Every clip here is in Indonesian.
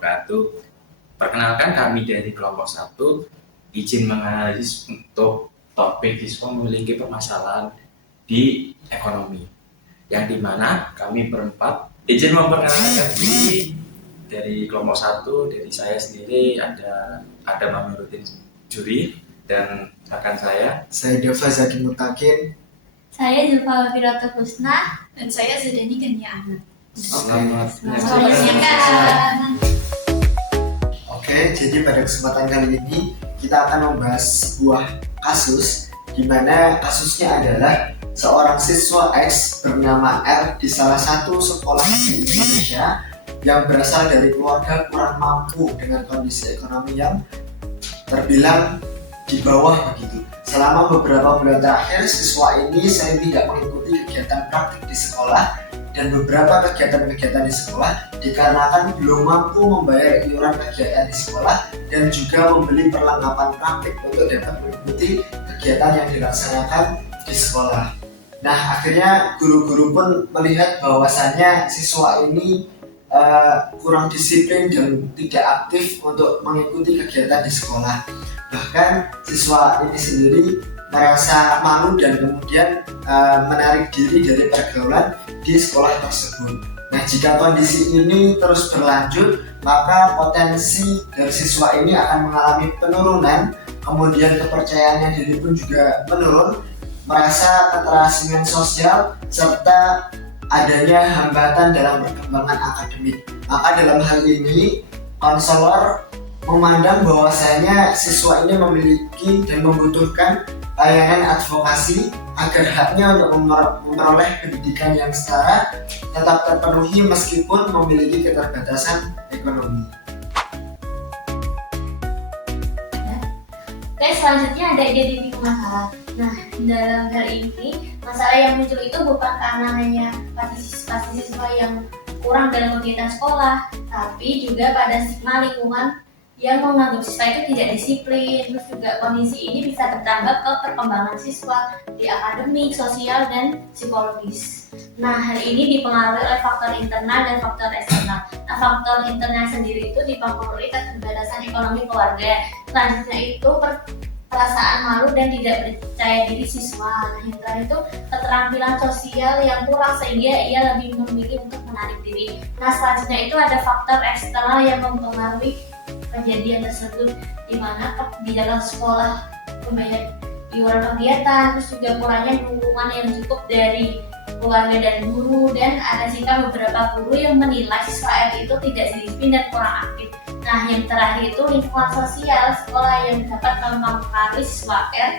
wabarakatuh. Perkenalkan, kami dari kelompok 1 izin menganalisis untuk topik siswa memiliki permasalahan di ekonomi, yang dimana kami berempat izin memperkenalkan diri. Dari kelompok 1, dari saya sendiri ada Amiruddin Juri, dan rekan saya Dava Zaki Mutakin. Saya Zulfa Wirata Husna. Dan saya Zidani Gania Ahmad. Selamat menyaksikan. Oke, jadi pada kesempatan kali ini kita akan membahas sebuah kasus di mana kasusnya adalah seorang siswa X bernama R di salah satu sekolah di Indonesia yang berasal dari keluarga kurang mampu dengan kondisi ekonomi yang terbilang di bawah begitu. Selama beberapa bulan terakhir, siswa ini sering tidak mengikuti kegiatan praktik di sekolah dan beberapa kegiatan-kegiatan di sekolah dikarenakan belum mampu membayar iuran kegiatan di sekolah dan juga membeli perlengkapan praktik untuk dapat mengikuti kegiatan yang dilaksanakan di sekolah. Nah, akhirnya guru-guru pun melihat bahwasannya siswa ini kurang disiplin dan tidak aktif untuk mengikuti kegiatan di sekolah. Bahkan siswa ini sendiri merasa malu dan kemudian menarik diri dari pergaulan di sekolah tersebut. Nah, jika kondisi ini terus berlanjut, maka potensi dari siswa ini akan mengalami penurunan, kemudian kepercayaannya diri pun juga menurun, merasa keterasingan sosial, serta adanya hambatan dalam perkembangan akademik. Maka dalam hal ini, konselor memandang bahwasanya siswa ini memiliki dan membutuhkan layanan advokasi agar haknya untuk memperoleh pendidikan yang setara tetap terpenuhi meskipun memiliki keterbatasan ekonomi. Oke, selanjutnya ada identifikasi masalah. Nah, dalam hal ini masalah yang muncul itu bukan karena hanya partisipasi siswa yang kurang dalam kegiatan sekolah, tapi juga pada stigma lingkungan yang menganggap siswa itu tidak disiplin. Terus juga kondisi ini bisa berdampak ke perkembangan siswa di akademik, sosial, dan psikologis. Nah, hal ini dipengaruhi oleh faktor internal dan faktor eksternal. Nah, faktor internal sendiri itu dipengaruhi keterbatasan ekonomi keluarga. Selanjutnya itu perasaan malu dan tidak percaya diri siswa. Nah, yang terakhir itu keterampilan sosial yang kurang sehingga ia lebih memilih untuk menarik diri. Nah, selanjutnya itu ada faktor eksternal yang mempengaruhi kejadian tersebut, di mana di dalam sekolah membayar iuran kegiatan, terus juga kurangnya dukungan yang cukup dari keluarga dan guru, dan ada sikap beberapa guru yang menilai siswa R itu tidak disiplin dan kurang aktif. Nah, yang terakhir itu lingkungan sosial sekolah yang dapat mempengaruhi siswa R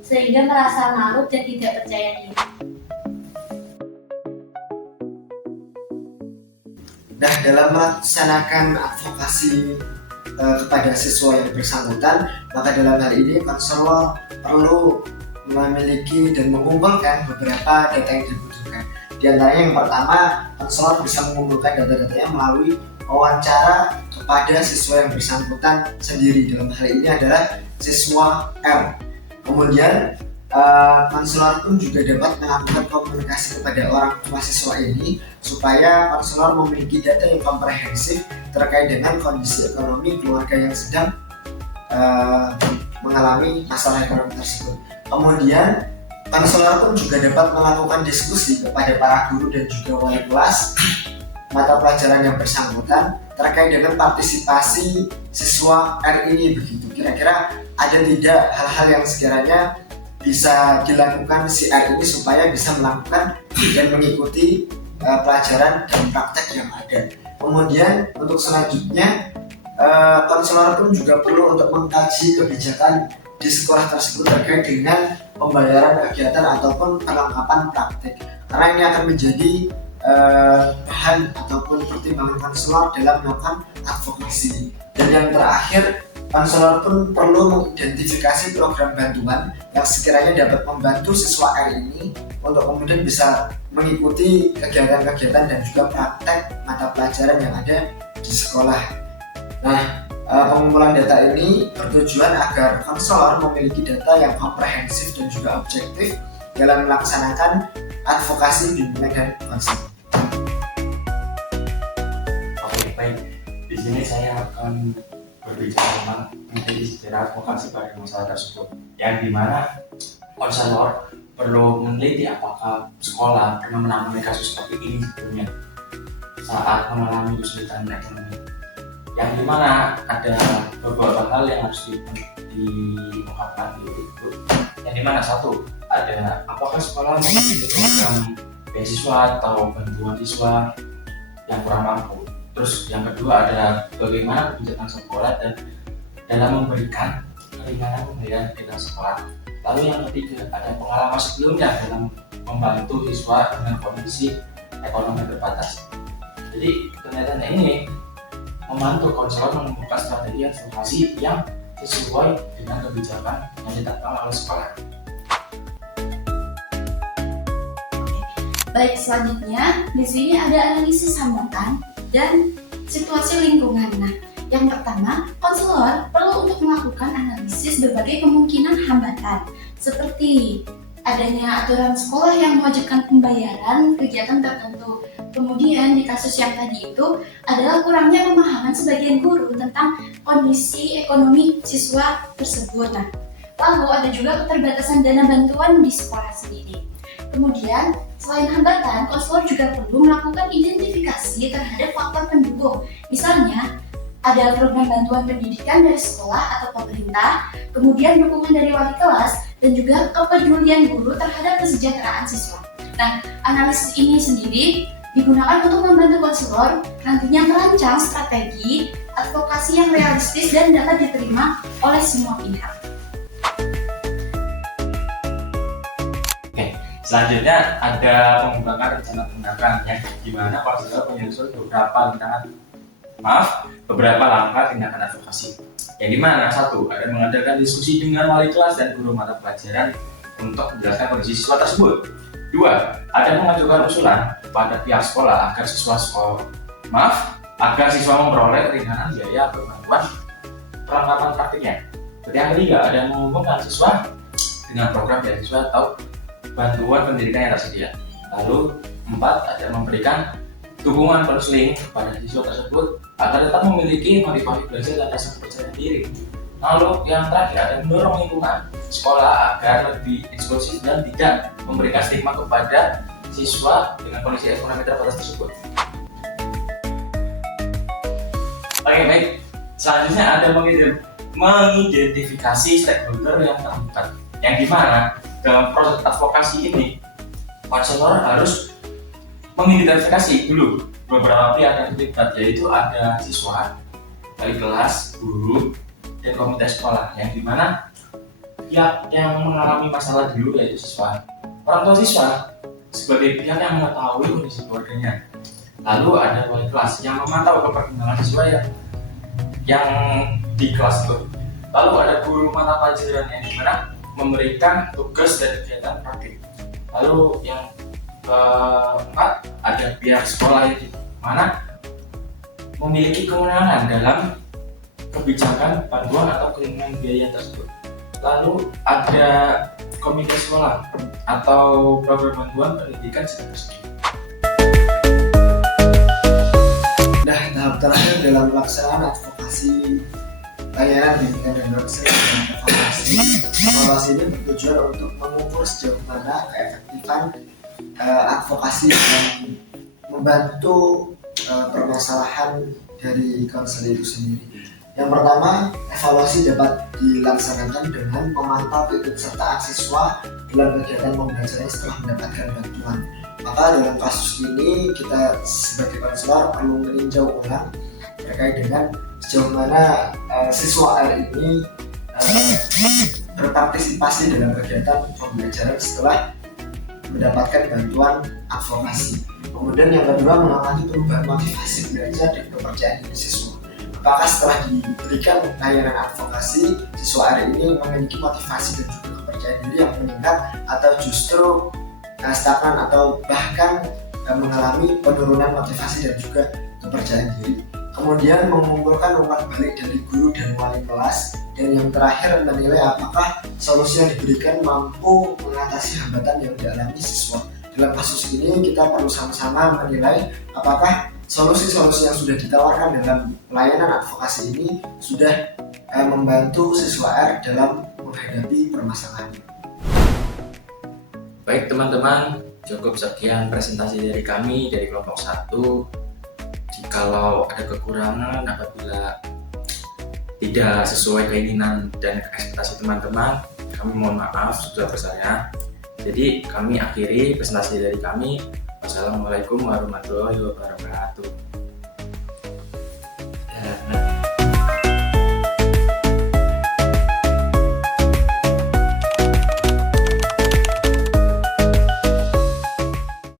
sehingga merasa malu dan tidak percaya diri. Nah, dalam melaksanakan advokasi kepada siswa yang bersangkutan, maka dalam hal ini konselor perlu memiliki dan mengumpulkan beberapa data yang dibutuhkan. Di antaranya yang pertama, konselor bisa mengumpulkan data-datanya melalui wawancara kepada siswa yang bersangkutan sendiri. Dalam hal ini adalah siswa R. Kemudian konselor pun juga dapat melakukan komunikasi kepada orang tua siswa ini supaya konselor memiliki data yang komprehensif terkait dengan kondisi ekonomi keluarga yang sedang mengalami masalah ekonomi tersebut. Kemudian konselor pun juga dapat melakukan diskusi kepada para guru dan juga wali kelas mata pelajaran yang bersangkutan terkait dengan partisipasi siswa R ini begitu. Kira-kira ada tidak hal-hal yang sekiranya bisa dilakukan si R ini supaya bisa melakukan dan mengikuti pelajaran dan praktek yang ada. Kemudian untuk selanjutnya, konselor pun juga perlu untuk mengkaji kebijakan di sekolah tersebut terkait dengan pembayaran kegiatan ataupun perlengkapan praktek, karena ini akan menjadi bahan ataupun pertimbangan konselor dalam melakukan advokasi. Dan yang terakhir, konselor pun perlu mengidentifikasi program bantuan yang sekiranya dapat membantu siswa R ini untuk kemudian bisa mengikuti kegiatan-kegiatan dan juga praktek mata pelajaran yang ada di sekolah. Nah, pengumpulan data ini bertujuan agar konselor memiliki data yang komprehensif dan juga objektif dalam melaksanakan advokasi bimbingan dan konseling. Oke, baik. Di sini saya akan berbicara tentang menjadi sejarah advokasi pada masalah tersebut, yang dimana konselor perlu meneliti apakah sekolah pernah menangani kasus seperti ini sebelumnya saat mengalami kesulitan ekonomi, yang dimana ada beberapa hal yang harus diungkapkan di itu, yang dimana satu, ada apakah sekolah memiliki program beasiswa atau bantuan siswa yang kurang mampu. Terus yang kedua ada bagaimana kebijakan sekolah dan dalam memberikan keringanan pembayaran biaya sekolah. Lalu yang ketiga ada pengalaman sebelumnya dalam membantu siswa dengan kondisi ekonomi terbatas. Jadi ternyata ini membantu konselor menemukan strategi advokasi yang sesuai dengan kebijakan yang ditetapkan oleh sekolah. Baik, selanjutnya di sini ada analisis hambatan dan situasi lingkungan. Nah, yang pertama, konselor perlu untuk melakukan analisis berbagai kemungkinan hambatan, seperti adanya aturan sekolah yang mewajibkan pembayaran kegiatan tertentu. Kemudian di kasus yang tadi itu adalah kurangnya pemahaman sebagian guru tentang kondisi ekonomi siswa tersebut. Nah, lalu ada juga keterbatasan dana bantuan di sekolah sendiri. Kemudian, selain hambatan, konselor juga perlu melakukan identifikasi terhadap faktor pendukung. Misalnya, ada program bantuan pendidikan dari sekolah atau pemerintah, kemudian dukungan dari wali kelas, dan juga kepedulian guru terhadap kesejahteraan siswa. Nah, analisis ini sendiri digunakan untuk membantu konselor nantinya merancang strategi advokasi yang realistis dan dapat diterima oleh semua pihak. Selanjutnya ada pengembangan rencana tindakan, yang dimana konselor menyusun beberapa langkah tindakan advokasi. Yang dimana satu, ada mengadakan diskusi dengan wali kelas dan guru mata pelajaran untuk menjelaskan kondisi siswa tersebut. Dua, ada mengajukan usulan kepada pihak sekolah agar siswa memperoleh keringanan biaya atau bantuan perlengkapan praktiknya. Yang ketiga, ada menghubungkan siswa dengan program beasiswa atau bantuan pendidikan yang tersedia. Lalu 4, ada memberikan dukungan konseling kepada siswa tersebut agar tetap memiliki motivasi belajar dan rasa percaya diri. Lalu yang terakhir ada mendorong lingkungan sekolah agar lebih inklusif dan tidak memberikan stigma kepada siswa dengan kondisi ekonomi terbatas tersebut. Oke, baik. Selanjutnya ada mengidentifikasi stakeholder yang terlibat, yang dimana dalam proses advokasi ini konselor harus mengidentifikasi dulu beberapa pihak yang terlibat, yaitu ada siswa, wali kelas, guru, dan komite sekolah, yang dimana pihak yang mengalami masalah dulu yaitu siswa, orang tua siswa sebagai pihak yang mengetahui kondisi keluarganya. Lalu ada wali kelas yang memantau perkembangan siswa yang di kelas itu. Lalu ada guru mata pelajaran yang dimana memberikan tugas dan kegiatan praktik. Lalu yang keempat ada pihak sekolah yang mana memiliki kewenangan dalam kebijakan bantuan atau keringanan biaya tersebut. Lalu ada komite sekolah atau program bantuan pendidikan seterusnya. Nah, tahap terakhir dalam pelaksanaan advokasi layanan pendidikan dan dosen evaluasi ini bertujuan untuk mengukur sejauh mana keefektifan advokasi dan membantu permasalahan dari konselor itu sendiri. Yang pertama, evaluasi dapat dilaksanakan dengan memantau keikutsertaan siswa dalam kegiatan pembelajaran setelah mendapatkan bantuan. Maka dalam kasus ini kita sebagai konselor perlu meninjau ulang terkait dengan sejauh mana siswa R ini berpartisipasi dalam kegiatan pembelajaran setelah mendapatkan bantuan advokasi. Kemudian yang kedua, mengamati perubahan motivasi belajar dan kepercayaan diri siswa. Apakah setelah diberikan layanan advokasi, siswa R ini memiliki motivasi dan juga kepercayaan diri yang meningkat, atau justru stagnan atau bahkan mengalami penurunan motivasi dan juga kepercayaan diri. Kemudian mengumpulkan umpan balik dari guru dan wali kelas, dan yang terakhir menilai apakah solusi yang diberikan mampu mengatasi hambatan yang dialami siswa. Dalam kasus ini kita perlu sama-sama menilai apakah solusi-solusi yang sudah ditawarkan dalam pelayanan advokasi ini sudah membantu siswa R dalam menghadapi permasalahan. Baik teman-teman, cukup sekian presentasi dari kami dari kelompok 1. Jikalau ada kekurangan apabila tidak sesuai keinginan dan ekspektasi teman-teman, kami mohon maaf sebesar-besarnya. Jadi kami akhiri presentasi dari kami. Wassalamualaikum warahmatullahi wabarakatuh.